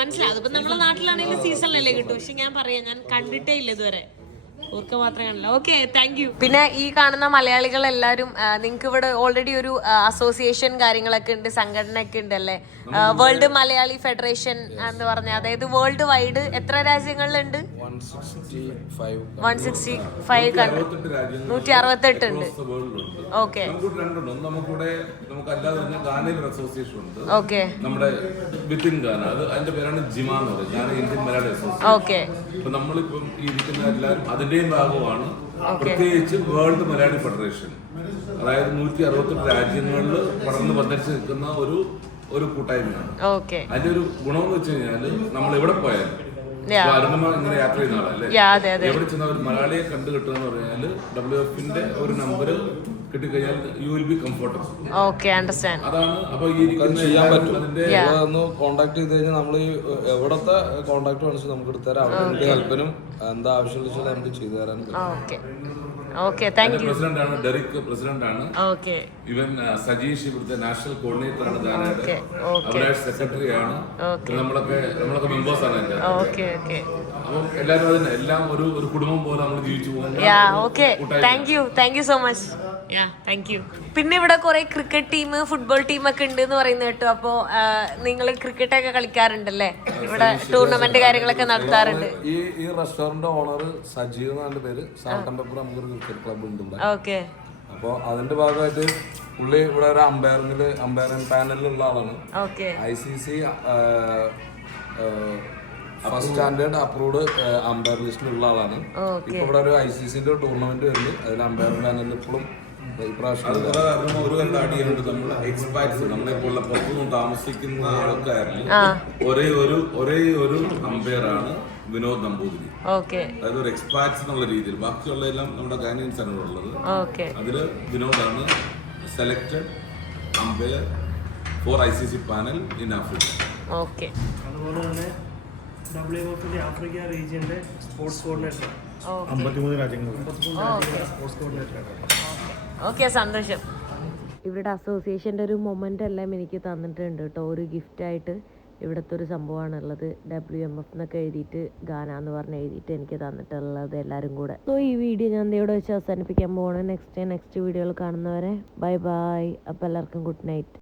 മനസ്സിലാവും. അതിപ്പോ നമ്മളെ നാട്ടിലാണെങ്കിലും സീസണിലല്ലേ കിട്ടും. പക്ഷെ ഞാൻ പറയാം, ഞാൻ കണ്ടിട്ടേ ഇല്ല ഇതുവരെ. ഓർക്ക് മാത്രമേ കാണില്ല. Okay, thank you. പിന്നെ ഈ കാണുന്ന മലയാളികൾ എല്ലാവരും നിങ്ങൾക്ക് ഇവിടെ ഓൾറെഡി ഒരു അസോസിയേഷൻ കാര്യങ്ങളൊക്കെ ഉണ്ട്, സംഘടന ഒക്കെ ഉണ്ട് അല്ലേ? വേൾഡ് മലയാളി ഫെഡറേഷൻ എന്ന് പറഞ്ഞ, അതായത് വേൾഡ് വൈഡ് എത്ര രാജ്യങ്ങളിലുണ്ട്? 165 168 ഉണ്ട്. ഓക്കെ ഓക്കെ നമ്മുടെ വിത്തിൻ ഗാന, അത് അതിന്റെ പേരാണ് ജിമ എന്ന് പറയുന്നത്. ഞാൻ ഇന്ത്യൻ മലയാളി അസോസിയേഷൻ. ഓക്കെ. അപ്പൊ നമ്മളിപ്പം ഈ ഇരിക്കുന്ന എല്ലാവരും അതിന്റെയും ഭാഗമാണ്. പ്രത്യേകിച്ച് വേൾഡ് മലയാളി ഫെഡറേഷൻ, അതായത് 168 രാജ്യങ്ങളിൽ പടർന്ന് പന്തലിച്ച് നിൽക്കുന്ന ഒരു കൂട്ടായ്മയാണ്. അതിന്റെ ഒരു ഗുണമെന്ന് വെച്ച് കഴിഞ്ഞാല് നമ്മൾ എവിടെ പോയാലും അരുണിമ ഇങ്ങനെ യാത്ര ചെയ്യുന്ന ആളല്ലേ, എവിടെ ചെന്ന ഒരു മലയാളിയെ കണ്ടു കിട്ടുക എന്ന് പറഞ്ഞാല് WFന്റെ ഒരു നമ്പർ കിട്ടിക്കഴിഞ്ഞാൽ യു വിൽ ബി കംഫർട്ടബിൾ. അതാണ്. അപ്പൊ ഈ ചെയ്യാൻ പറ്റും. ഒന്ന് കോൺടാക്ട് ചെയ്ത് കഴിഞ്ഞാൽ നമ്മൾ ഈ എവിടത്തെ കോൺടാക്ട് വേണമെങ്കിൽ നമുക്ക് എടുത്തുതരാം. അവിടെ ഹെൽപ്പിനും എന്താ ആവശ്യം വെച്ചാൽ നമുക്ക് ചെയ്തു തരാൻ പ്രസിഡന്റ് ആണ് ഡെറിക്, പ്രസിഡന്റ് ആണ്. ഇവൻ സജീഷ് ഇവിടുത്തെ നാഷണൽ കോർഡിനേറ്റർ ആണ് ധാനയുടെ. അവിനാഷ് സെക്രട്ടറി ആണ്. നമ്മളൊക്കെ മെമ്പേഴ്സ് ആണ് എന്റെ. അപ്പം എല്ലാവരും അതിന് എല്ലാം ഒരു കുടുംബം പോലെ നമ്മൾ ജീവിച്ചു പോകുന്നു. പിന്നെ ഇവിടെ കുറെ ക്രിക്കറ്റ് ടീം, ഫുട്ബോൾ ടീം ഒക്കെ ഉണ്ട് എന്ന് പറയുന്നത് കേട്ടു. അപ്പോ നിങ്ങൾ ക്രിക്കറ്റ് ഒക്കെ കളിക്കാറുണ്ടല്ലേ? ഇവിടെ ടൂർണമെന്റ് കാര്യങ്ങളൊക്കെ നടത്താറുണ്ട്. ഈ റെസ്റ്റോറന്റ് ഓണർ സജീവ് എന്നാണ് പേര്. സാൾട്ടൻപെപ്പർ നമുക്കൊരു ക്രിക്കറ്റ് ക്ലബ് ഉണ്ട്. ഓക്കെ. അപ്പോൾ അതിന്റെ ഭാഗമായിട്ട് പുള്ളി ഇവിടെ ഒരു അമ്പയറിംഗ് പാനലിലുള്ള ആളാണ്. ICC first standard approved umpire ലിസ്റ്റിലുള്ള ആളാണ്. ഇപ്പൊ ഇവിടെ ഒരു ICCന്റെ ടൂർണമെന്റ് വരുന്നത്. അതിൽ അമ്പയറിംഗ് പാനലിൽ ഇപ്പോഴും ഒരു കാര്യമുണ്ട്. നമ്മൾ എക്സ്പാറ്റ്സ്, നമ്മളെ പോലുള്ള പുറത്തുനിന്ന് താമസിക്കുന്ന ആൾക്കാരിൽ ഒരേ ഒരു അമ്പയർ ആണ് വിനോദ് നമ്പൂതിരി. അതായത് ഒരു എക്സ്പാറ്റ്സ് എന്നുള്ള രീതിയിൽ. ബാക്കിയുള്ള എല്ലാം നമ്മുടെ ഗാനിയൻസ് ആണ് ഉള്ളത്. അതില് വിനോദാണ് selected umpire for ICC panel in Africa. അതുപോലെ തന്നെ WFന്റെ ആഫ്രിക്ക റീജിയന്റെ സ്പോർട്സ് കോർഡിനേറ്റർ. 53 രാജ്യങ്ങളിൽ സ്പോർട്സ് കോർഡിനേറ്റർ. ഓക്കെ, സന്തോഷം. ഇവിടെ അസോസിയേഷൻ്റെ ഒരു മൊമെൻ്റ് എല്ലാം എനിക്ക് തന്നിട്ടുണ്ട് കേട്ടോ. ഒരു ഗിഫ്റ്റായിട്ട് ഇവിടുത്തെ ഒരു സംഭവമാണുള്ളത്. WMF എന്നൊക്കെ എഴുതിയിട്ട് ഗാന എന്ന് പറഞ്ഞ് എഴുതിയിട്ട് എനിക്ക് തന്നിട്ടുള്ളത് എല്ലാവരും കൂടെ. സോ ഈ വീഡിയോ ഞാൻ ഇവിടെ വെച്ച് അവസാനിപ്പിക്കാൻ പോകണം. നെക്സ്റ്റ് വീഡിയോയിൽ കാണുന്നവരെ ബൈ ബൈ. അപ്പോൾ എല്ലാവർക്കും ഗുഡ് നൈറ്റ്.